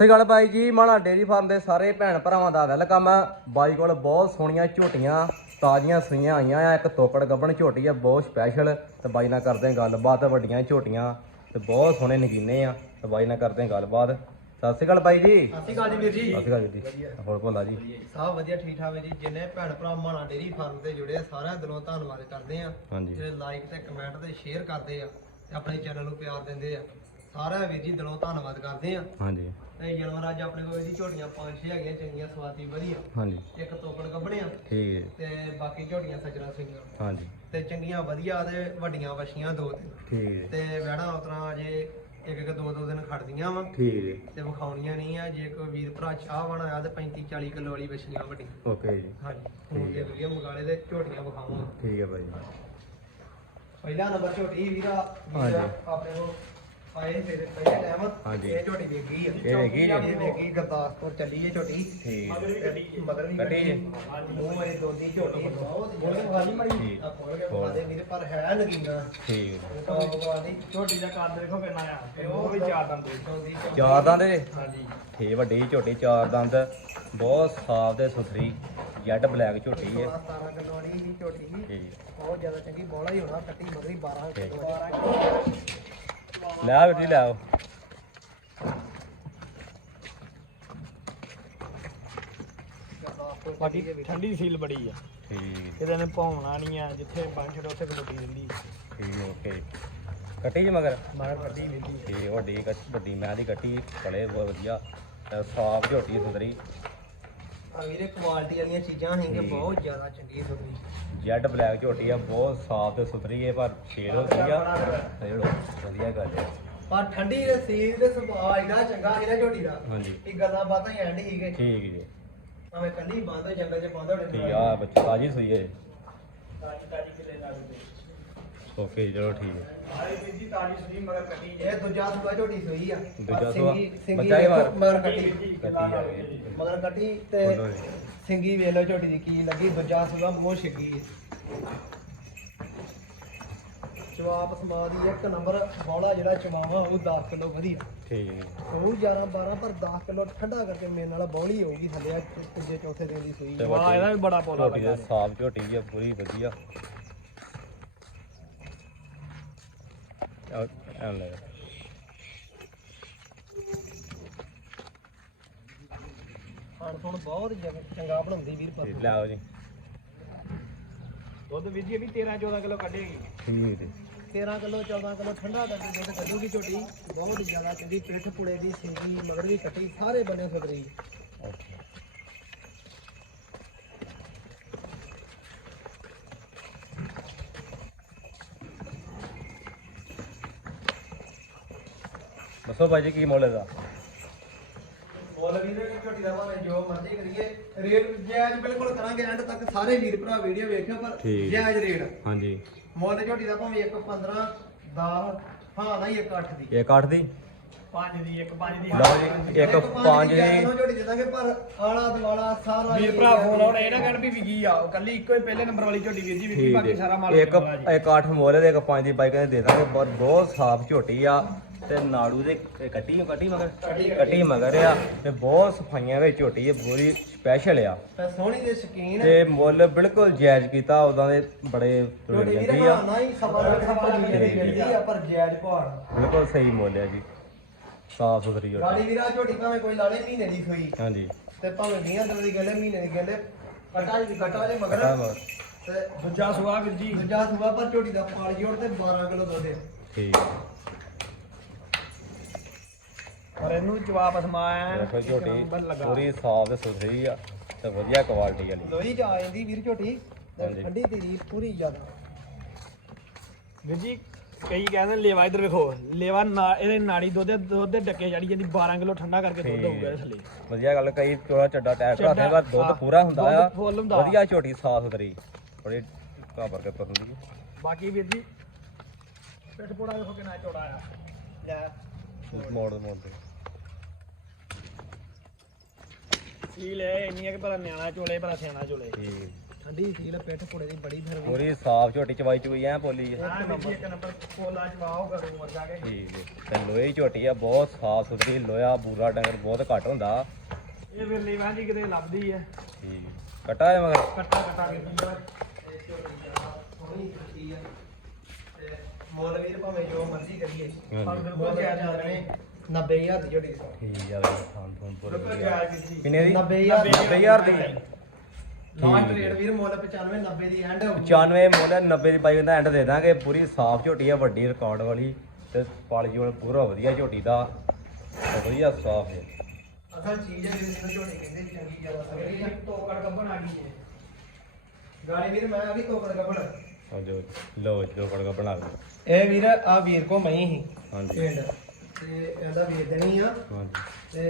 ਸਤਿ ਅਕਾਲ ਬਾਈ ਜੀ ਮਾਣਾ dairy farm ਦੇ ਸਾਰੇ ਭੈਣ ਭਰਾਵਾਂ ਦਾ ਵੈਲਕਮ ਹੈ ਬਾਈ ਕੋਲ ਬਹੁਤ ਸੋਹਣੀਆਂ ਝੋਟੀਆਂ ਤਾਜ਼ੀਆਂ ਸੂਈਆਂ ਆਈਆਂ ਆ ਇੱਕ ਤੋਕੜ ਗੱਬਣ ਝੋਟੀ ਆ ਬਹੁਤ ਸਪੈਸ਼ਲ ਤੇ ਬਾਈ ਨਾਲ ਕਰਦੇ ਹਾਂ ਗੱਲਬਾਤ ਵੱਡੀਆਂ ਝੋਟੀਆਂ ਤੇ ਬਹੁਤ ਸੋਹਣੇ ਨਗੀਨੇ ਆ। ਤੇ ਬਾਈ ਨਾਲ ਕਰਦੇ ਹਾਂ ਗੱਲਬਾਤ। ਸਤਿ ਸ਼੍ਰੀ ਅਕਾਲ ਬਾਈ ਜੀ। ਸਤਿ ਸ਼੍ਰੀ ਅਕਾਲ ਜੀ ਵੀਰ ਜੀ। ਸਤਿ ਸ਼੍ਰੀ ਅਕਾਲ ਜੀ। ਹੋਰ ਭੋਲਾ ਜੀ। ਸਭ ਵਧੀਆ ਠੀਕ ਠਾਕ ਹੈ ਜੀ। ਜਿੰਨੇ ਭੈਣ ਭਰਾ ਮਾਣਾ ਡੇਰੀ ਫਾਰਮ ਤੇ ਜੁੜੇ ਆ, ਸਾਰਿਆਂ ਦਿਲੋਂ ਧੰਨਵਾਦ ਕਰਦੇ ਆ ਜਿਹੜੇ ਲਾਈਕ ਤੇ ਕਮੈਂਟ ਤੇ ਸ਼ੇਅਰ ਕਰਦੇ ਆ ਤੇ ਆਪਣੇ ਚੈਨਲ ਨੂੰ ਪਿਆਰ ਦਿੰਦੇ ਆ। ਸਾਰਿਆਂ ਵੀਰ ਜੀ ਦਿਲੋਂ ਧੰਨਵਾਦ ਕਰਦੇ ਆ ਹਾਂਜੀ। ਤੇ ਜਾਨਵਰ ਅੱਜ ਆਪਣੇ ਕੋਲ ਜੀ ਝੋਟੀਆਂ ਪੰਜ ਛੇ ਹੈਗੀਆਂ ਚੰਗੀਆਂ ਸਵਾਦੀ ਵਧੀਆ। ਹਾਂਜੀ। ਇੱਕ ਤੋਕੜ ਕੱਢਣੇ ਆ। ਠੀਕ ਹੈ ਤੇ ਬਾਕੀ ਝੋਟੀਆਂ ਸੱਜਣਾ ਸਿੰਘਾਂ। ਹਾਂਜੀ। ਤੇ ਚੰਗੀਆਂ ਵਧੀਆ ਤੇ ਵੱਡੀਆਂ ਵਛੀਆਂ ਦੋ ਤਿੰਨ। ਠੀਕ ਹੈ ਤੇ ਵਹਿਣਾ ਉਤਰਾ ਅਜੇ ਇੱਕ ਇੱਕ ਦੋ ਦੋ ਦਿਨ ਖੜਦੀਆਂ ਵਾ। ਠੀਕ ਹੈ ਤੇ ਵਿਖਾਉਣੀਆਂ ਨਹੀਂ ਆ। ਜੇ ਕੋਈ ਵੀਰ ਭਰਾ ਚਾਹ ਵਾਣਾ ਆ ਤੇ 35 40 ਕਿਲੋ ਵਾਲੀ ਵਛੀਆਂ ਵੱਡੀ ਓਕੇ ਜੀ। ਹਾਂਜੀ। ਹੁਣ ਦੇ ਵੀਡੀਓ ਮੰਗਾਲੇ ਤੇ ਝੋਟੀਆਂ ਵਿਖਾਵਾਂ ਠੀਕ ਹੈ ਜੀ ਪਹਿਲਾ ਨੰਬਰ ਝੋਟੀ ਵੀਰਾ। ਆਪਣੇ ਕੋਲ ਆਏ ਫਿਰ ਪਹਿਲੇ ਟਾਈਮ ਹਾਂਜੀ। ਇਹ ਝੋਟੀ ਵੇਗੀ ਆ। ਇਹ ਵੇਖੀ ਜੀ? ਇਹ ਵੇਗੀ ਗੁਰਦਾਸਪੁਰ ਚੱਲੀ ਇਹ ਝੋਟੀ। ਠੀਕ। ਹੈ ਤੇ ਮਗਰ ਵੀ ਕੱਟੀ ਜੀ? ਮੂੰਹ ਮੇਰੀ ਦੋਦੀ ਝੋਟੀ ਬਹੁਤ ਜਿਹੜੇ ਵਾਲੀ ਮੜੀ। ਠੀਕ। ਆ ਖੋਲ ਕੇ ਵਿਖਾ ਦੇ ਵੀਰੇ ਪਰ ਹੈ ਨਗੀਨਾ। ਠੀਕ। ਹੈ ਉਹ ਭਗਵਾਨ ਦੀ। ਝੋਟੀ ਦਾ ਕੱਦ ਦੇਖੋ ਕਿੰਨਾ ਆ। ਤੇ ਉਹ ਵੀ ਚਾਰ ਦੰਦ ਦੇ। ਦੋਦੀ ਝੋਟੀ। ਚਾਰ ਦੰਦ ਦੇ ਹਾਂਜੀ। ਠੀਕ ਵੱਡੀ ਝੋਟੀ ਚਾਰ ਦੰਦ। ਬਹੁਤ ਸਾਫ਼ ਤੇ ਸੁਥਰੀ ਜੈਡ ਬਲੈਕ ਝੋਟੀ ਹੈ। 17 ਕਿਲੋ ਵਾਲੀ ਵੀ ਝੋਟੀ ਸੀ। ਠੀਕ। ਬਹੁਤ ਜ਼ਿਆਦਾ ਚੰਗੀ ਬੋਲਾ ਹੀ ਹੋਣਾ। ਕੱਟੀ ਮਗਰੀ 12 ਠੀਕ। ਕਿਲੋ ਲੈ ਬੇਟੀ ਲੈ ਆਓ ਬਾਕੀ ਠੰਡੀ ਸੀਲ ਬੜੀ ਆ। ਠੀਕ। ਕਿਤੇ ਨੇ ਭੌਣਾ ਨਹੀਂ ਆ ਜਿੱਥੇ ਪੰਜ ਛੜ ਉੱਥੇ ਕਬੱਡੀ ਰਹਿੰਦੀ ਠੀਕ ਓਕੇ। ਕੱਟੀ ਜੀ ਮਗਰ? ਮਗਰ ਕੱਢੀ ਲੈਂਦੀ ਠੀਕ ਵੱਡੀ ਕੱਟ- ਵੱਡੀ ਮੈਂ ਦੀ ਕੱਟੀ ਬੜੇ ਬਹੁਤ ਵਧੀਆ। ਤੇ ਸਾਫ਼ ਝੋਟੀ ਹੈ ਸੁਥਰੀ। ਆ ਵੀਰੇ ਕੁਆਲਿਟੀ ਵਾਲੀਆਂ ਚੀਜ਼ਾਂ ਹੈਗੀਆਂ। ਬਹੁਤ ਜ਼ਿਆਦਾ ਜੈਡ ਬਲੈਕ ਝੋਟੀ ਆ ਬਹੁਤ ਸਾਫ਼ ਤੇ ਸੁਥਰੀ ਹੈ ਪਰ ਸ਼ੇਡ ਹੋ ਗਈ ਆ ਤੇ ਚਲੋ ਵਧੀਆ ਗੱਲ ਹੈ ਪਰ ਠੰਡੀ ਦੇ ਸੀਲ ਦੇ ਸੁਭਾਅ ਇੰਨਾ ਚੰਗਾ ਨਾ ਝੋਟੀ ਦਾ। ਹਾਂਜੀ। ਇਹ ਗੱਲਾਂ ਬਾਤਾਂ ਹੀ ਐਂਡ ਹੀਗੇ ਠੀਕ ਜੀ। ਭਾਵੇਂ ਕੱਲੀ ਬੰਦ ਹੋ ਜੰਗਲ 'ਚ ਬੰਦ ਹੋਣੇ ਠੀਕ ਆ ਬੱਚਾ ਤਾਜੀ ਸੂਈ ਹੈ ਤਾਜੀ ਤਾਜੀ ਕਿਲੇ ਨਾਲ ਦੇ ਓਕੇ ਜੀ ਚਲੋ ਠੀਕ ਹੈ ਆਈ ਵੀਰ ਜੀ ਤਾਜੀ ਸਲੀ ਮਗਰ ਕੱਢੀ ਇਹ ਦੂਜਾ ਸੂਆ ਝੋਟੀ ਸੂਈ ਆ। ਦੂਜਾ ਸਿੰਗੀ ਬੱਚਾ ਹੀ ਵੇਖੋ, ਮਗਰ? ਕੱਟੀ। ਕੱਟੀ ਆ ਮਗਰ ਕੱਟੀ ਤੇ ਜੀ। ਸਿੰਗੀ ਵੇਖ ਲਓ ਝੋਟੀ ਦੀ ਕੀ ਲੱਗੀ। ਦੂਜਾ ਸੂਆ ਮੂੰਹ ਛਿੱਗੀ। ਹੈ ਜਵਾਬ ਸਮਾ ਦੀ ਇੱਕ ਨੰਬਰ ਬੌਲਾ ਜਿਹੜਾ ਚਵਾਵਾ ਉਹ 10 ਕਿਲੋ ਵਧੀਆ। ਠੀਕ ਹੈ। ਉਹ 11 12 ਪਰ 10 ਕਿਲੋ ਠੰਡਾ ਕਰਕੇ ਮੇਰੇ ਨਾਲ ਬੌਲੀ ਹੋਊਗੀ ਥੱਲੇ ਆ ਤੀਜੇ ਚੌਥੇ ਦਿਨ ਦੀ ਸੂਈ ਵਾਹ ਇਹਦਾ ਵੀ ਬੜਾ ਪੋਲਾ ਝੋਟੀ ਲੱਗਾ। ਦੇ ਸਾਫ਼ ਝੋਟੀ ਆ ਪੂਰੀ ਵਧੀਆ। ਆ ਐਂ ਲੈ। ਖਾਣ ਖੁਣ ਬਹੁਤ ਚੰਗਾ ਬਣਾਉਂਦੀ ਵੀਰ ਪਰ ਲੈ ਆਓ ਜੀ। ਦੁੱਧ ਵੀਰ ਜੀ ਵੀ 13 14 ਕਿਲੋ ਕੱਢੇਗੀ। ਠੀਕ ਹੈ। 13 ਕਿਲੋ 14 ਕਿਲੋ ਠੰਡਾ ਕਰਕੇ ਦੁੱਧ ਕੱਢੂਗੀ ਝੋਟੀ। ਬਹੁਤ ਜ਼ਿਆਦਾ ਚੰਗੀ ਪਿੱਠ ਪੁੜੇ ਦੀ ਸਿੰਗੀ ਮਗਰ ਵੀ ਕੱਟੀ ਸਾਰੇ ਬੰਨੇ ਸੁਧਰੀ ਓਕੇ ਦੱਸੋ ਭਾਈ ਜੀ ਕੀ ਮੁੱਲ ਇਹਦਾ? ਝੋਟੀ ਦਾ ਭਾਵੇਂ ਜੋ ਮਰਜ਼ੀ ਕਰੀਏ ਰੇਟ ਜਾਇਜ਼ ਬਿਲਕੁਲ ਕਰਾਂਗੇ ਐਂਡ ਤੱਕ ਸਾਰੇ ਵੀਰ ਭਰਾ ਵੀਡੀਓ ਵੇਖਿਓ ਪਰ ਠੀਕ। ਜਾਇਜ਼ ਰੇਟ। ਹਾਂਜੀ। ਮੁੱਲ ਝੋਟੀ ਦਾ ਭਾਵੇਂ 1 15 10 ਹਾਂ ਨਹੀਂ 1 8 ਦੀ। ਇਹ ਕੱਟ ਦੀ? ਪੰਜ ਦੀ ਇੱਕ ਪੰਜ ਦੀ। ਲਓ ਜੀ ਇੱਕ ਪੰਜ ਦੀ ਝੋਟੀ ਦੇ ਦਾਂਗੇ ਪਰ ਆਲਾ ਦਵਾਲਾ ਸਾਰਾ ਵੀਰ ਭਰਾ ਫੋਨ ਆਉਣਾ ਇਹ ਨਾ ਕਹਿਣ ਵੀ ਵਿਕੀ ਆ ਉਹ ਕੱਲੀ ਇੱਕੋ ਹੀ ਪਹਿਲੇ ਨੰਬਰ ਵਾਲੀ ਝੋਟੀ ਵੀਰ ਜੀ ਵਿਕੀ ਠੀਕ ਬਾਕੀ ਸਾਰਾ ਮਾਲ ਹੈ ਇੱਕ ਵਿਕਣਾ ਜੀ। ਇੱਕ 8 ਮੋਲੇ ਦੇ ਇੱਕ 5 ਦੀ ਬਾਈਕ ਦੇ ਦੇ ਦਾਂਗੇ ਬਹੁਤ ਬਹੁਤ ਸਾਫ਼ ਝੋਟੀ ਆ। ਤੇ ਨਾੜੂ ਦੇ ਇਹ ਕੱਟੀ ਕੱਟੀ ਮਗਰ? ਕੱਟੀ ਮਗਰ ਆ ਤੇ ਬਹੁਤ ਸਫਾਈਆਂ ਵਿੱਚ ਝੋਟੀ ਹੈ ਪੂਰੀ ਸਪੈਸ਼ਲ ਆ। ਤੇ ਸੋਹਣੀ ਦੇ ਸ਼ਕੀਨ। ਤੇ ਮੁੱਲ ਬਿਲਕੁਲ ਜਾਇਜ਼ ਕੀਤਾ ਉਦਾਂ ਦੇ ਬੜੇ ਝੋਟੀ ਵੀਰ ਜਾਂਦੀ ਆ। ਹਾਂ ਨਹੀਂ ਸਵਾ ਲੱਖ ਸਵਾ ਦੀ ਜਿਹੜੀ ਆ ਪਰ ਜਾਇਜ਼ ਭਾਅ ਬਿਲਕੁਲ ਸਹੀ ਮੁੱਲ ਆ ਜੀ। ਸਾਫ਼ ਸੁਥਰੀ ਗਾੜੀ ਝੋਟੀ ਵੀਰਾ ਝੋਟੀ ਭਾਵੇਂ ਕੋਈ ਲਾਲੇ ਮਹੀਨੇ ਦੀ ਸੋਈ। ਹਾਂਜੀ। ਤੇ ਭਾਵੇਂ 20 ਦਿਨ ਦੀ ਗੱਲ ਹੈ ਮਹੀਨੇ ਦੀ ਗੱਲ ਹੈ ਕਟਾ ਜੀ ਕਟਾ ਜੇ ਮਗਰ। ਕੱਟਾ ਮਗਰ। ਤੇ ਦੂਜਾ ਸੁਆ ਵੀਰ ਜੀ। ਦੂਜਾ ਸੂਆ ਪਰ ਝੋਟੀ ਦਾ ਪਾਲ ਜੋੜ ਤੇ 12 ਕਿਲੋ ਦੁੱਧ ਹੈ ਠੀਕ। ਇਹਨੂੰ ਜਵਾਬ ਅਸਮਾਇਆ ਦੇਖੋ ਝੋਟੀ ਨੰਬਰ ਲੱਗਾ। ਪੂਰੀ ਸਾਫ਼ ਤੇ ਸੁਥਰੀ ਆ ਤੇ ਵਧੀਆ ਕੁਆਲਿਟੀ ਵਾਲੀ। ਲੋਹੀ ਚ ਆ ਜਾਂਦੀ ਵੀਰ ਝੋਟੀ। ਤੇ ਹਾਂਜੀ। ਠੰਡੀ ਤੇਰੀ ਪੂਰੀ ਜ਼ਿਆਦਾ। ਵੀਰ ਜੀ ਕਈ ਕਹਿੰਦੇ ਲੇਵਾ ਇਧਰ ਵੇਖੋ। ਲੇਵਾ ਨਾ ਇਹਦੇ ਨਾੜੀ ਦੁੱਧ ਦੇ ਦੁੱਧ ਦੇ ਡੱਕੇ ਜੜੀ ਜਾਂਦੀ 12 ਕਿਲੋ ਠੰਡਾ ਕਰਕੇ ਦੁੱਧ ਹੋਊਗਾ ਇਹਦੇ ਥੱਲੇ। ਵਧੀਆ ਗੱਲ ਕਈ ਥੋੜਾ ਚੱਡਾ ਟਾਇਰ ਚੱਡਾ, ਭਰਾਦੇ ਪਰ ਦੁੱਧ ਪੂਰਾ ਹੁੰਦਾ ਦੁੱਧ ਆ full ਹੁੰਦਾ। ਵਧੀਆ ਝੋਟੀ ਸਾਫ਼ ਸੁਥਰੀ। ਬੜੀ ਘਾਬਰ ਕੇ ਤੁਰਨ ਦੀ ਬਾਕੀ ਵੀਰ ਜੀ ਪਿੱਠ ਪੋੜਾ ਵੇਖੋ ਕਿੰਨਾ ਚੌੜਾ ਆ। ਲੈ। ਮੋੜ ਮੋੜ ਦੇ। ਸੀਲ ਹੈ ਇੰਨੀ ਆ ਕਿ ਭਲਾ ਨਿਆਣਾ ਚੋਲੇ ਭਲਾ ਸਿਆਣਾ ਚੋਲੇ। ਠੀਕ ਠੰਡੀ ਸੀਲ ਪਿੱਠ ਘੋੜੇ ਦੀ ਬੜੀ ਫਿਰ ਵੀ। ਪੂਰੀ ਸਾਫ਼ ਝੋਟੀ ਚਵਾਈ ਚੁਈ ਐ ਪੋਲੀ ਹੈ ਹਾਂ ਜੀ ਇੱਕ ਨੰਬਰ ਕੋਲਾ ਚਵਾਓ ਕਰੋ ਮਰ ਜਾ ਕੇ। ਠੀਕ ਹੈ ਤੇ ਲੋਹੇ ਦੀ ਝੋਟੀ ਆ ਬਹੁਤ ਸਾਫ਼ ਸੁਥਰੀ ਲੋਹਾ ਬੂਰਾ ਡੰਗਰ ਬਹੁਤ ਘੱਟ ਹੁੰਦਾ। ਇਹ ਫਿਰ ਲੇਵਾ ਜੀ ਕਿਤੇ ਲੱਭਦੀ ਹੈ ਠੀਕ। ਹੈ। ਕਟਾ ਹੈ ਮਗਰ। ਕੱਟਾ ਕੱਟਾ ਕੇ ਪੀਆ ਸੋਹਣੀ ਠੰਡੀ ਆ ਤੇ ਮੁੱਲ ਵੀਰ ਭਾਵੇਂ ਜੋ ਮਰਜ਼ੀ ਕਰੀਏ। ਪਰ ਬਿਲਕੁਲ ਜਾਇਜ਼ ਆ ਰਹੇ 90000 ਦੀ ਝੋਟੀ ਠੀਕ ਆ ਬਈ ਖਾਨ ਫੋਨ ਪੂਰੇ ਕਿੰਨੇ ਦੀ? 90000 90000 ਦੀ। ਲਾਸਟ ਰੇਟ ਵੀਰ ਮੁੱਲ 95 90 ਦੀ ਐਂਡ 95 ਮੁੱਲ ਹੈ, 90 ਦੀ ਬਾਈ ਦਾ ਐਂਡ ਦੇ ਦਾਂਗੇ। ਪੂਰੀ ਸਾਫ਼ ਝੋਟੀ ਆ ਵੱਡੀ ਰਿਕਾਰਡ ਵਾਲੀ। ਤੇ ਪਾਲੀ ਜੋਲ ਪੂਰਾ ਵਧੀਆ ਝੋਟੀ ਦਾ। ਤੇ ਵਧੀਆ ਸਾਫ਼ ਹੈ ਅਸਲ ਚੀਜ਼ ਹੈ ਜਿਹਨੂੰ ਝੋਟੀ ਕਹਿੰਦੇ ਚੰਗੀ ਜ਼ਿਆਦਾ ਸਗਰੀ ਇੱਕ ਤੋਕੜ ਗੱਬਣ ਆ ਗਈ ਹੈ। ਗਾਲੀ ਵੀਰ ਮੈਂ ਆ ਵੀ ਤੋਕੜ ਕੱਪੜ ਆ ਜੋ ਲੋ ਜੋ ਕੜਗਾ ਬਣਾ ਲਓ ਇਹ ਵੀਰ ਆ ਵੀਰ ਕੋ ਮਈ ਹੀ ਹਾਂਜੀ। ਪਿੰਡ। ਤੇ ਇਹਦਾ ਵੀਰ ਦੇਣੀ ਆ। ਤੇ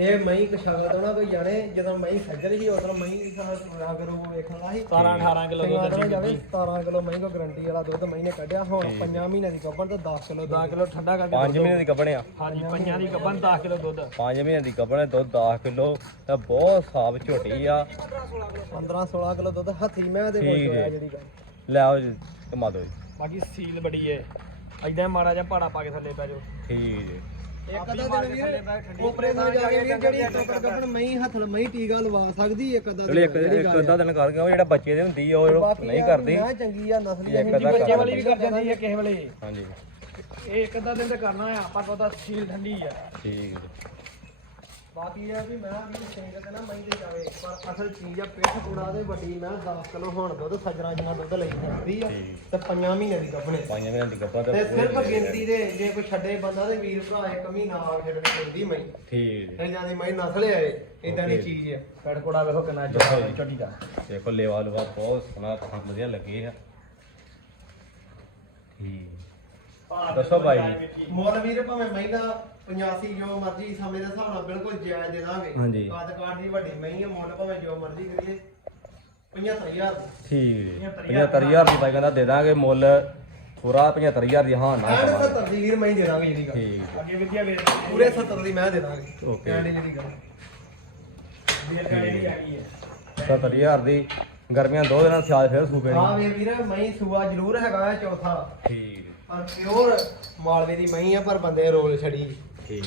ਇਹ ਮਈ ਤੋਂ ਨਾ ਕੋਈ ਜਾਣੇ ਜਦੋਂ ਮਈ ਸੱਜਰ ਸੀ ਉਦੋਂ ਮਈ ਦਾ ਕਰੋ ਵੇਖਣਾ ਸੀ। 17 18 ਕਿਲੋ ਦੁੱਧ ਤੋਂ ਜਾਵੇ 17 ਕਿਲੋ ਮਈ ਕੋ ਗਰੰਟੀ ਵਾਲਾ ਦੁੱਧ ਮਈ ਨੇ ਕੱਢਿਆ ਹੁਣ 5 ਮਹੀਨੇ ਦੀ ਗੱਭਣ ਤੇ 10 ਕਿਲੋ 10 ਕਿਲੋ ਠੰਡਾ ਕਰਕੇ 5 ਮਹੀਨੇ ਦੀ ਗੱਭਣਿਆ ਹਾਂਜੀ ਪੰਜਾਂ ਦੀ ਗੱਬਨ 10 ਕਿਲੋ ਦੁੱਧ। 5 ਮਹੀਨੇ ਦੀ ਗੱਭਣ ਦੁੱਧ 10 ਕਿਲੋ ਤਾਂ ਬਹੁਤ ਸਾਫ਼ ਝੋਟੀ ਆ। 15 16 ਕਿਲੋ ਦੁੱਧ ਹੱਥੀ ਮੈਂ ਦੇ ਕੋਲ ਹੋਇਆ। ਜਿਹੜੀ ਗੱਲ। ਲੈ ਆਓ ਜੀ ਕਮਾ ਦਿਓ ਜੀ। ਬਾਕੀ ਸੀਲ ਬੜੀ ਹੈ ਐਦਾਂ ਮਾੜਾ ਜਿਹਾ ਪਾੜਾ ਪਾ ਕੇ ਥੱਲੇ ਪੈ ਜਾਓ। ਠੀਕ ਜੀ। ਇੱਕ ਅੱਧਾ ਦਿਨ ਵੀਰ ਉਪਰੇ ਨਾ ਜਾ ਕੇ ਵੀਰ ਜਿਹੜੀ ਤੋਕੜ ਗੱਭਣ ਮਈ ਹੱਥ ਨਾਲ ਮਈ ਟੀਕਾ ਲਵਾ ਸਕਦੀ ਇੱਕ ਅੱਧਾ ਚਲੋ ਇੱਕ ਇੱਕ ਅੱਧਾ ਦਿਨ ਕਰ ਗਿਆ ਉਹ ਜਿਹੜਾ ਬੱਚੇ ਦੇ ਹੁੰਦੀ ਆ ਉਹ ਨਹੀਂ ਕਰਦੀ। ਮੈਂ ਚੰਗੀ ਆ ਨਸਲੀ ਬੱਚੇ ਵਾਲੀ ਵੀ ਕਰ ਜਾਂਦੀ ਹੈ ਕਿਸੇ ਵੇਲੇ। ਹਾਂਜੀ। ਇਹ ਇੱਕ ਅੱਧਾ ਦਿਨ ਤੇ ਕਰਨਾ ਆ ਆਪਾਂ ਕੋਦਾ ਸੀਲ ਠੰਡੀ ਆ। ਠੀਕ ਜੀ। ਬਾਕੀ ਇਹ ਆ ਵੀ ਮੈਂ ਵੀ ਸਿੰਘ ਤੇ ਨਾ ਮਈ ਦੇ ਜਾਵੇ ਪਰ ਅਸਲ ਚੀਜ਼ ਆ ਪਿੱਠ ਕੁੜਾ ਦੇ ਵੱਡੀ ਮੈਂ 10 ਕਿਲੋ ਹੁਣ ਦੁੱਧ ਸੱਜਣਾ ਜਿੰਨਾ ਦੁੱਧ ਲਈ ਜਾਂਦੀ ਆ ਤੇ ਪੰਜਾਂ ਮਹੀਨੇ ਦੀ ਗੱਭਣੇ ਪੰਜ ਮਹੀਨੇ ਦੀ ਗੱਭਣ ਤੇ ਤੇ ਸਿਰਫ ਗਿਣਤੀ ਦੇ ਜੇ ਕੋਈ ਛੱਡੇ ਬੰਦਾ ਤੇ ਵੀਰ ਭਰਾ ਇੱਕ ਮਹੀਨਾ ਆ ਛੱਡਣੀ ਪੈਂਦੀ ਮਈ ਠੀਕ। ਇਹ ਜਾਂਦੀ ਮਈ ਨਸਲ ਆਏ ਇਦਾਂ ਦੀ. ਚੀਜ਼ ਆ। ਪੈੜ ਕੋੜਾ ਵੇਖੋ ਕਿੰਨਾ ਜੀ। ਚੋਟੀ ਦਾ। ਦੇਖੋ ਲੇਵਾ ਲਵਾ ਬਹੁਤ ਸੋਹਣਾ ਥਾਂ ਵਧੀਆ ਲੱਗੇ ਆ। ਠੀਕ। ਦੱਸੋ ਬਾਈ ਜੀ। ਮੁੱਲ ਵੀਰ ਭਾਵੇਂ ਮਹਿੰਗਾ 85 ਜੋ ਮਰਜ਼ੀ ਸਮੇਂ ਦੇ ਹਿਸਾਬ ਨਾਲ ਬਿਲਕੁਲ ਜਾਇਜ਼ ਦੇ ਦਾਂਗੇ। ਹਾਂਜੀ। ਕੱਦ ਕਾਠ ਦੀ ਵੱਡੀ ਮਹੀਂ ਆ ਮੁੱਲ ਭਾਵੇਂ ਜੋ ਮਰਜ਼ੀ ਕਰੀਏ। 75000 ਠੀਕ ਜੀ 75000 ਦੀ ਬਾਈ ਕਹਿੰਦਾ ਦੇ ਦਾਂਗੇ ਮੁੱਲ। ਪੂਰਾ 75000 ਦੀ ਹਾਂ ਨਾ ਐਂਡ ਕਮਾਂਗੇ। 70 ਦੀ ਵੀਰ ਮਹੀਂ ਦੇ ਦਾਂਗੇ ਜਿਹੜੀ ਗੱਲ। ਠੀਕ ਅੱਗੇ ਵਿਦਿਆ ਵੇਰ ਪੂਰੇ 70 ਦੀ ਮੈਂ ਦੇ ਦਾਂਗੇ। Okay. ਦੀ ਜਿਹੜੀ ਗੱਲ। ਵੇਰ ਗਾੜੀ ਆ ਗਈ ਹੈ 70000 ਦੀ ਗਰਮੀਆਂ ਦੋ ਦਿਨਾਂ ਸਿਆਲ ਫਿਰ ਸੂਪੇ ਹਾਂ ਵੀਰ ਵੀਰ ਮਹੀਂ ਸੂਆ ਜ਼ਰੂਰ ਹੈਗਾ ਹੈ ਚੌਥਾ। ਠੀਕ ਪਰ ਪਿਓਰ ਮਾਲਵੇ ਦੀ ਮਹੀਂ ਆ ਪਰ ਬੰਦੇ ਰੋਲ ਛੜੀ। ਠੀਕ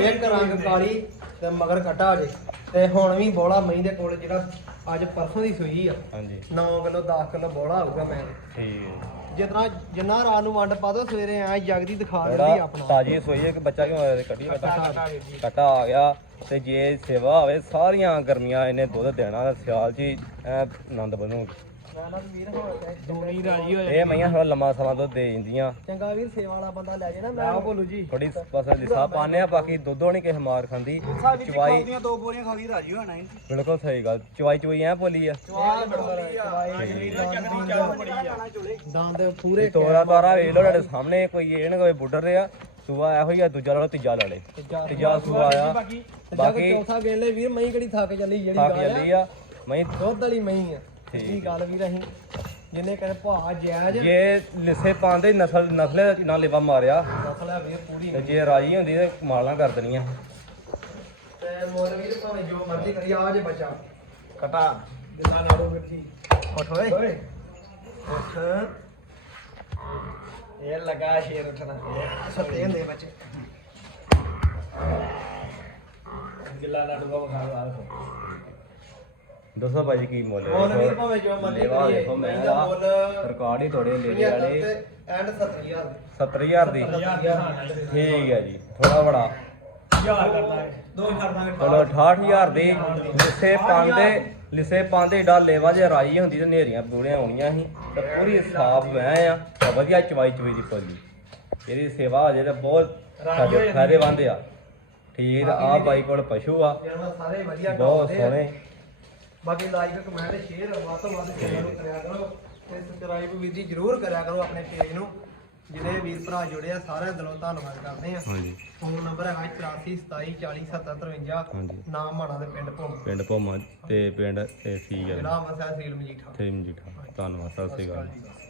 ਇੱਕ ਰੰਗ ਕਾਲੀ ਤੇ ਮਗਰ ਕਟਾ ਜੇ। ਤੇ ਹੁਣ ਵੀ ਬੋਲਾ ਮਹੀਂ ਦੇ ਕੋਲ ਜਿਹੜਾ ਅੱਜ ਪਰਸੋਂ ਦੀ ਸੂਈ ਆ। ਹਾਂਜੀ। 9 ਕਿਲੋ 10 ਕਿਲੋ ਬੋਲਾ ਆਊਗਾ ਮੈਂ। ਠੀਕ ਜਿਤਨਾ ਜਿੰਨਾ ਰਾਤ ਨੂੰ ਵੰਡ ਪਾ ਦੋ ਸਵੇਰੇ ਐ ਜਗਦੀ ਦਿਖਾ ਦਿੰਦੀ ਆਪਣਾ। ਤਾਜੀ ਸੋਈ ਹੈ ਕਿ ਬੱਚਾ ਕਿਉਂ ਆਇਆ ਕੱਟੀ ਕੱਟਾ ਕੱਟਾ ਆ ਗਿਆ। ਤੇ ਜੇ ਸੇਵਾ ਹੋਵੇ ਸਾਰੀਆਂ ਗਰਮੀਆਂ ਇਹਨੇ ਦੁੱਧ ਦੇਣਾ ਸਿਆਲ 'ਚ ਹੀ ਐ ਆਨੰਦ ਬਣੂਗੀ। ਮੈਂ ਨਾ ਵੀਰ ਕਹਿ- ਦੋਨੀ ਰਾਜੀ ਹੋ ਇਹ ਮਈਆਂ ਥੋੜਾ ਲੰਮਾ ਸਮਾਂ ਦੁੱਧ ਦੇ ਜਾਂਦੀਆਂ ਚੰਗਾ ਵੀਰ ਸੇਵਾ ਵਾਲਾ ਬੰਦਾ ਲੈ ਜੇ ਨਾ ਮੈਂ। ਮੈਂ ਉਹ ਭੋਲੂ ਜੀ। ਥੋੜੀ ਬਸ ਲਿਸਾ ਪਾਉਂਦੇ ਆ ਬਾਕੀ ਦੁੱਧੋਂ ਨਹੀਂ ਕਿਸੇ ਮਾਰ ਖਾਂਦੀ। ਚਵਾਈ ਦੋ ਬੋਰੀਆਂ ਖਾ ਗਈ ਰਾਜੀ ਹੋਣਾ ਨਹੀਂ ਬਿਲਕੁਲ ਸਹੀ ਗੱਲ ਚਵਾਈ ਚਵਾਈ ਐ ਭੋਲੀ ਆ। ਚਵਾਲ ਦੰਦ ਪੂਰੇ ਤੋਰਾ ਤਾਰਾ ਵੇਖ ਲੋ ਤੁਹਾਡੇ ਸਾਹਮਣੇ ਕੋਈ ਇਹ ਨਾ ਕੋਈ ਬੁੱਢਰ ਰਿਹਾ ਸੂਆ ਇਹੋ ਹੀ ਆ ਦੂਜਾ ਤੀਜਾ ਤੀਜਾ ਸੂਆ ਆ। ਬਾਕੀ ਚੌਥਾ ਗੇਲ ਵੀਰ ਮਹੀਂ ਕਿਹੜੀ ਥੱਕ ਚੱਲੀ ਜਿਹੜੀ ਥੱਕ ਆ। ਆ। ਮੈਂ ਦੁੱਧ ਵਾਲੀ ਮਹੀਂ ਆ। ਕੀ ਗੱਲ ਵੀਰ ਅਸੀਂ ਜਿੰਨੇ ਕਹੇ ਭਾ ਜਾਇਜ਼ ਜੇ ਲਿਸੇ ਪਾਉਂਦੇ ਨਸਲ ਨਸਲੇ ਨਾਲ ਲੇਵਾ ਮਾਰਿਆ ਨਸਲ ਆ ਵੀਰ ਪੂਰੀ। ਤੇ ਜੇ ਰਾਜੀ ਹੁੰਦੀ ਤੇ ਮਾਲਾਂ ਕਰ ਦੇਣੀਆਂ ਤੇ ਮੋਲ ਵੀਰ ਭਾਵੇਂ ਜੋ ਮਰਜ਼ੀ ਕਰੀ ਆ ਜੇ ਬੱਚਾ। ਕਟਾ। ਜਿੰਨਾ ਨਾਲੋਂ ਮਿੱਠੀ। ਉੱਠ ਓਏ। ਉੱਠ। ਇਹ ਲਗਾ ਸ਼ੇਰ ਉਠਣਾ। ਸੱਤੇ ਹੁੰਦੇ ਬੱਚੇ। ਗਿੱਲਾ ਲਾਡੂਗਾ ਵਿਖਾ ਦੋ ਆਲੋ ਦੱਸੋ ਭਾਜੀ ਕੀ ਮੁੱਲ ਹੈ? ਮੁੱਲ ਵੀਰ ਭਾਵੇਂ ਜੋ ਮਰਜ਼ੀ ਲੇਵਾ ਕਰੀਏ ਦੇਖੋ ਮੈਂ ਇਹਦਾ ਮੁੱਲ ਰਿਕਾਰਡ ਹੀ ਤੋੜੇ ਲੇਲੇ ਵਾਲੇ। ਐਂਡ 70000 70000 ਦੀ। ਠੀਕ ਹੈ ਜੀ ਥੋੜਾ ਬੜਾ। ਯਾਰ ਕਰਦਾ ਹੈ। ਦੋ ਛੱਡ ਦਾਂਗੇ ਚਲੋ 68000 ਦੀ। ਲਿਸੇ ਪਾਉਂਦੇ ਲਿਸੇ ਪਾਉਂਦੇ ਡਾ ਲੇਵਾ ਜੇ ਰਾਈ ਹੁੰਦੀ ਤੇ ਨੇਰੀਆਂ ਪੂੜੀਆਂ ਆਉਣੀਆਂ ਸੀ। ਤੇ ਪੂਰੀ ਸਾਫ਼ ਵਹਿ ਆ। ਤੇ ਵਧੀਆ ਚਵਾਈ ਚਵਾਈ ਦੀ ਪੱਲੀ ਇਹਦੀ ਸੇਵਾ ਅਜੇ ਤਾਂ ਬਹੁਤ ਰਾਜੀ ਹੋ ਜਾਂਦੀ ਫਾਇਦੇਮੰਦ ਆ। ਠੀਕ ਆ ਆਹ ਬਾਈ ਕੋਲ ਪਸ਼ੂ ਆ। ਜਾਨਵਰ ਸਾਰੇ ਵਧੀਆ ਬਹੁਤ ਆ। ਸੋਹਣੇ। ਬਾਕੀ ਲਾਈਕ ਕਮੈਂਟ ਸ਼ੇਅਰ ਵੱਧ ਤੋਂ ਵੱਧ ਚੈਨਲ ਨੂੰ ਕਰਿਆ ਕਰੋ ਤੇ ਸਬਸਕ੍ਰਾਈਬ ਵੀ ਜੀ ਜਰੂਰ ਕਰਿਆ ਕਰੋ ਆਪਣੇ ਪੇਜ ਨੂੰ ਜਿਹੜੇ ਵੀਰ ਭਰਾ ਜੁੜੇ ਆ ਸਾਰਿਆਂ ਦਿਲੋਂ ਧੰਨਵਾਦ ਕਰਦੇ ਆ। ਹਾਂਜੀ। ਫੋਨ ਨੰਬਰ ਹੈਗਾ 84 27 40 57 ਹਾਂਜੀ। ਨਾਮ ਮਾਣਾ ਦੇ ਪਿੰਡ ਭੋਮ। ਪਿੰਡ ਭੋਮਾ ਤੇ ਪਿੰਡ ਤੇ ਸੀ ਆ। ਜ਼ਿਲ੍ਹਾ ਅੰਮ੍ਰਿਤਸਰ ਸੀਲ ਮਜੀਠਾ ਤੇ ਮਜੀਠਾ ਧੰਨਵਾਦ ਸਤਿ ਸ੍ਰੀ ਅਕਾਲ ਜੀ।